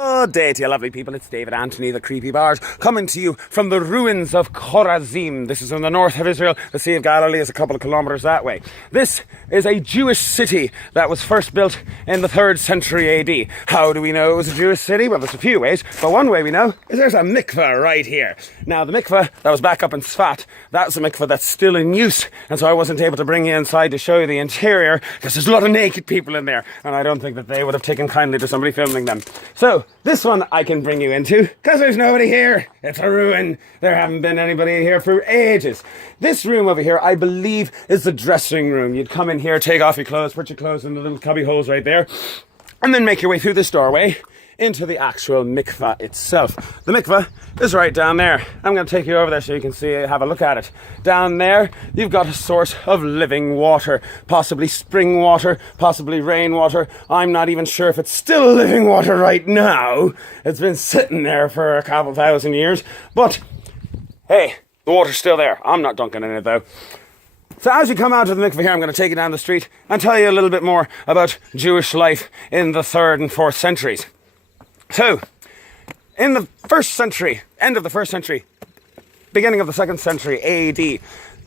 Good day to you lovely people, it's David Anthony, the Creepy Bard, coming to you from the ruins of Chorazim. This is in the north of Israel. The Sea of Galilee is a couple of kilometres that way. This is a Jewish city that was first built in the 3rd century AD. How do we know it was a Jewish city? Well, there's a few ways, but one way we know is there's a mikveh right here. Now, the mikveh that was back up in Sfat, that's a mikveh that's still in use, and so I wasn't able to bring you inside to show you the interior, because there's a lot of naked people in there, and I don't think that they would have taken kindly to somebody filming them. So, this one I can bring you into, because there's nobody here. It's a ruin. There haven't been anybody here for ages. This room over here, I believe, is the dressing room. You'd come in here, take off your clothes, put your clothes in the little cubby holes right there, and then make your way through this doorway into the actual mikveh itself. The mikveh is right down there. I'm going to take you over there so you can see, have a look at it. Down there, you've got a source of living water, possibly spring water, possibly rainwater. I'm not even sure if it's still living water right now. It's been sitting there for a couple thousand years, but hey, the water's still there. I'm not dunking in it though. So as you come out of the mikveh here, I'm going to take you down the street and tell you a little bit more about Jewish life in the 3rd and 4th centuries. So, in the 1st century, end of the 1st century, beginning of the 2nd century AD,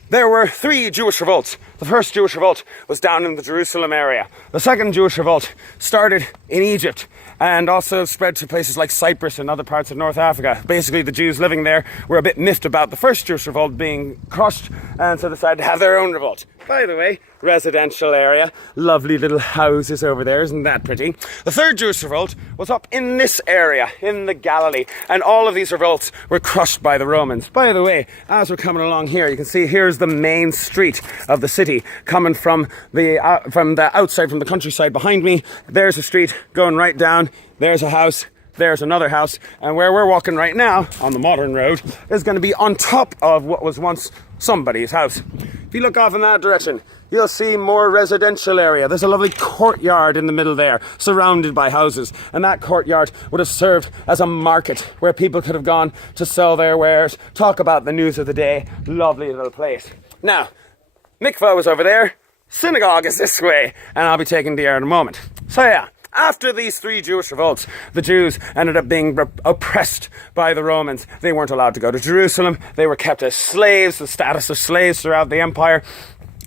there were 3 Jewish revolts. The first Jewish revolt was down in the Jerusalem area. The second Jewish revolt started in Egypt and also spread to places like Cyprus and other parts of North Africa. Basically, the Jews living there were a bit miffed about the first Jewish revolt being crushed, and so decided to have their own revolt. By the way, residential area, lovely little houses over there, isn't that pretty? The third Jewish revolt was up in this area, in the Galilee, and all of these revolts were crushed by the Romans. By the way, as we're coming along here, you can see here's the main street of the city, coming from the outside, from the countryside behind me. There's a street going right down, there's a house, there's another house, and where we're walking right now, on the modern road, is going to be on top of what was once somebody's house. If you look off in that direction, you'll see more residential area. There's a lovely courtyard in the middle there, surrounded by houses, and that courtyard would have served as a market where people could have gone to sell their wares, talk about the news of the day. Lovely little place. Now, mikveh was over there, synagogue is this way, and I'll be taking the air in a moment. So yeah, after these 3 Jewish revolts, the Jews ended up being oppressed by the Romans. They weren't allowed to go to Jerusalem. They were kept as slaves, the status of slaves throughout the empire.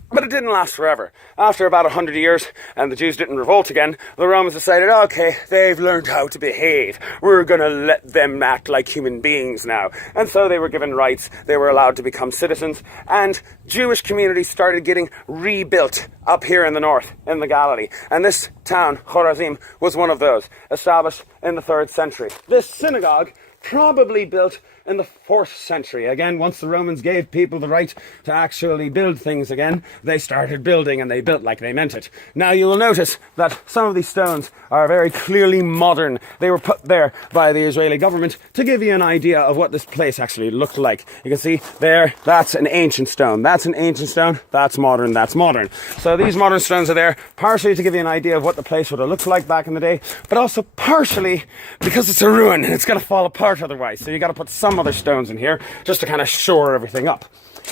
But it didn't last forever. After about 100 years, and the Jews didn't revolt again, the Romans decided, okay, they've learned how to behave. We're going to let them act like human beings now. And so they were given rights. They were allowed to become citizens. And Jewish communities started getting rebuilt up here in the north, in the Galilee. And this town, Chorazim, was one of those, established in the 3rd century. This synagogue, probably built in the 4th century. Again, once the Romans gave people the right to actually build things again, they started building, and they built like they meant it. Now you will notice that some of these stones are very clearly modern. They were put there by the Israeli government to give you an idea of what this place actually looked like. You can see there, that's an ancient stone. That's an ancient stone. That's modern. That's modern. So these modern stones are there partially to give you an idea of what the place would have looked like back in the day, but also partially because it's a ruin and it's going to fall apart otherwise. So you got to put some other stones in here just to kind of shore everything up.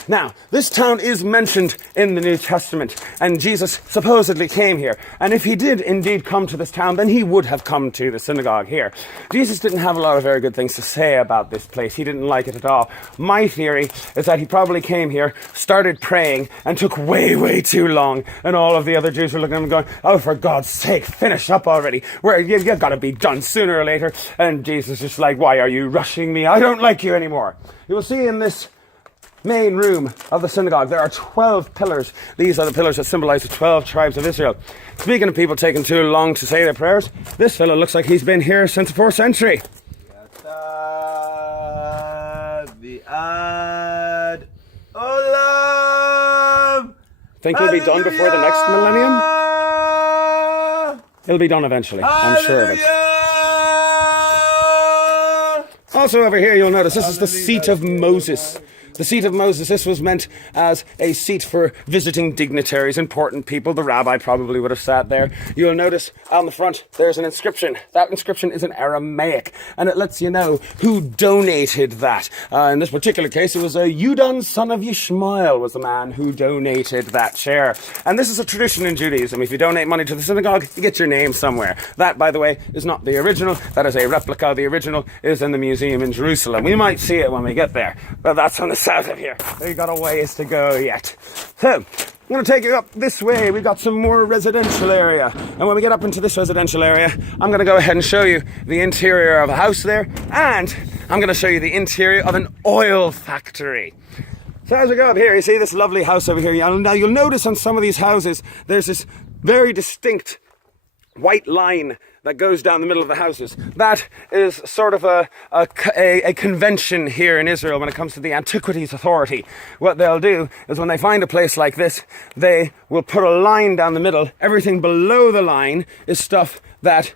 Now, this town is mentioned in the New Testament, and Jesus supposedly came here. And if he did indeed come to this town, then he would have come to the synagogue here. Jesus didn't have a lot of very good things to say about this place. He didn't like it at all. My theory is that he probably came here, started praying, and took way, way too long. And all of the other Jews were looking at him going, oh, for God's sake, finish up already. You've got to be done sooner or later. And Jesus is just like, why are you rushing me? I don't like you anymore. You will see in this main room of the synagogue, there are 12 pillars. These are the pillars that symbolize the 12 tribes of Israel. Speaking of people taking too long to say their prayers, this fellow looks like he's been here since the 4th century. Think he'll be done before the next millennium? He'll be done eventually, I'm sure of it. Also over here, you'll notice this is the seat of Moses. the seat of Moses. This was meant as a seat for visiting dignitaries, important people. The rabbi probably would have sat there. You'll notice on the front there's an inscription. That inscription is in Aramaic, and it lets you know who donated that. In this particular case, it was Yudon, son of Yishmael, was the man who donated that chair. And this is a tradition in Judaism. If you donate money to the synagogue, you get your name somewhere. That, by the way, is not the original. That is a replica. The original is in the museum in Jerusalem. We might see it when we get there, but that's on the south of here. We've got a ways to go yet. So, I'm going to take you up this way. We've got some more residential area. And when we get up into this residential area, I'm going to go ahead and show you the interior of a house there. And I'm going to show you the interior of an oil factory. So as we go up here, you see this lovely house over here. Now you'll notice on some of these houses, there's this very distinct white line that goes down the middle of the houses. That is sort of a convention here in Israel when it comes to the Antiquities Authority. What they'll do is when they find a place like this, they will put a line down the middle. Everything below the line is stuff that's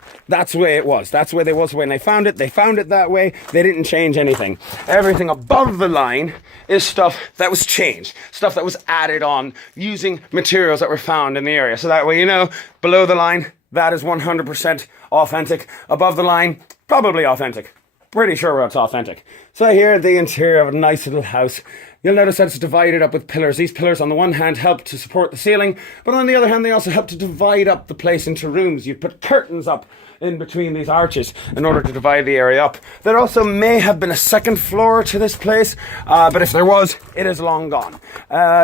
the way it was. That's the way it was when they found it. They found it that way. They didn't change anything. Everything above the line is stuff that was changed. Stuff that was added on using materials that were found in the area. So that way, you know, below the line, that is 100% authentic. Above the line, probably authentic. Pretty sure it's authentic. So here, the interior of a nice little house. You'll notice that it's divided up with pillars. These pillars, on the one hand, help to support the ceiling, but on the other hand, they also help to divide up the place into rooms. You put curtains up in between these arches in order to divide the area up. There also may have been a second floor to this place, but if there was, it is long gone.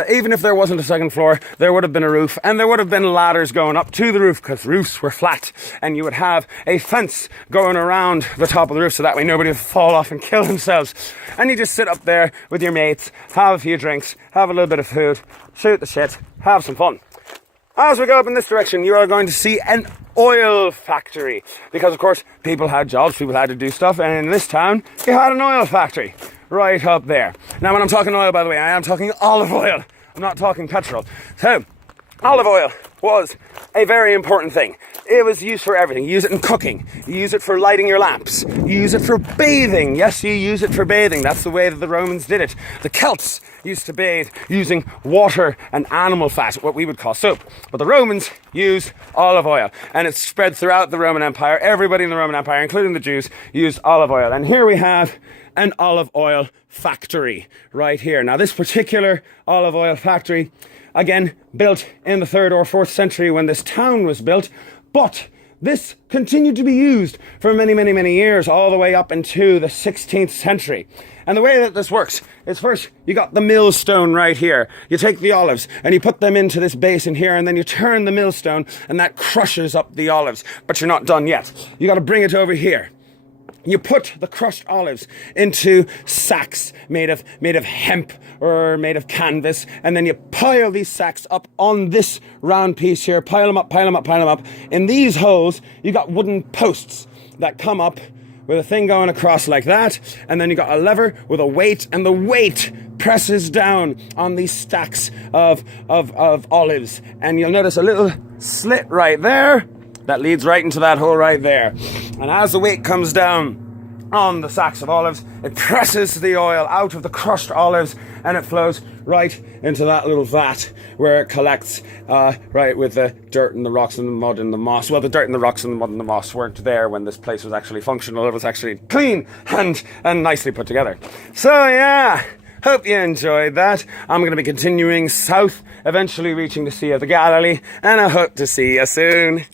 Even if there wasn't a second floor, there would have been a roof, and there would have been ladders going up to the roof because roofs were flat, and you would have a fence going around the top of the roof so that way nobody would fall off and kill themselves. And you just sit up there with your mates, have a few drinks, have a little bit of food, shoot the shit, have some fun. As we go up in this direction, you are going to see an oil factory. Because, of course, people had jobs, people had to do stuff, and in this town, you had an oil factory right up there. Now, when I'm talking oil, by the way, I am talking olive oil. I'm not talking petrol. So, olive oil was a very important thing. It was used for everything. You use it in cooking. You use it for lighting your lamps. You use it for bathing. Yes, you use it for bathing. That's the way that the Romans did it. The Celts used to bathe using water and animal fat, what we would call soap. But the Romans used olive oil, and it spread throughout the Roman Empire. Everybody in the Roman Empire, including the Jews, used olive oil. And here we have an olive oil factory right here. Now, this particular olive oil factory, again, built in the 3rd or 4th century when this town was built, but this continued to be used for many, many, many years, all the way up into the 16th century. And the way that this works is first, you got the millstone right here. You take the olives and you put them into this basin here, and then you turn the millstone and that crushes up the olives. But you're not done yet. You got to bring it over here. You put the crushed olives into sacks made of hemp or made of canvas, and then you pile these sacks up on this round piece here. Pile them up, pile them up, pile them up. In these holes, you got wooden posts that come up with a thing going across like that, and then you got a lever with a weight, and the weight presses down on these stacks of olives. And you'll notice a little slit right there that leads right into that hole right there. And as the weight comes down on the sacks of olives, it presses the oil out of the crushed olives, and it flows right into that little vat where it collects, right with the dirt and the rocks and the mud and the moss. Well, the dirt and the rocks and the mud and the moss weren't there when this place was actually functional. It was actually clean and nicely put together. So yeah, hope you enjoyed that. I'm going to be continuing south, eventually reaching the Sea of the Galilee, and I hope to see you soon.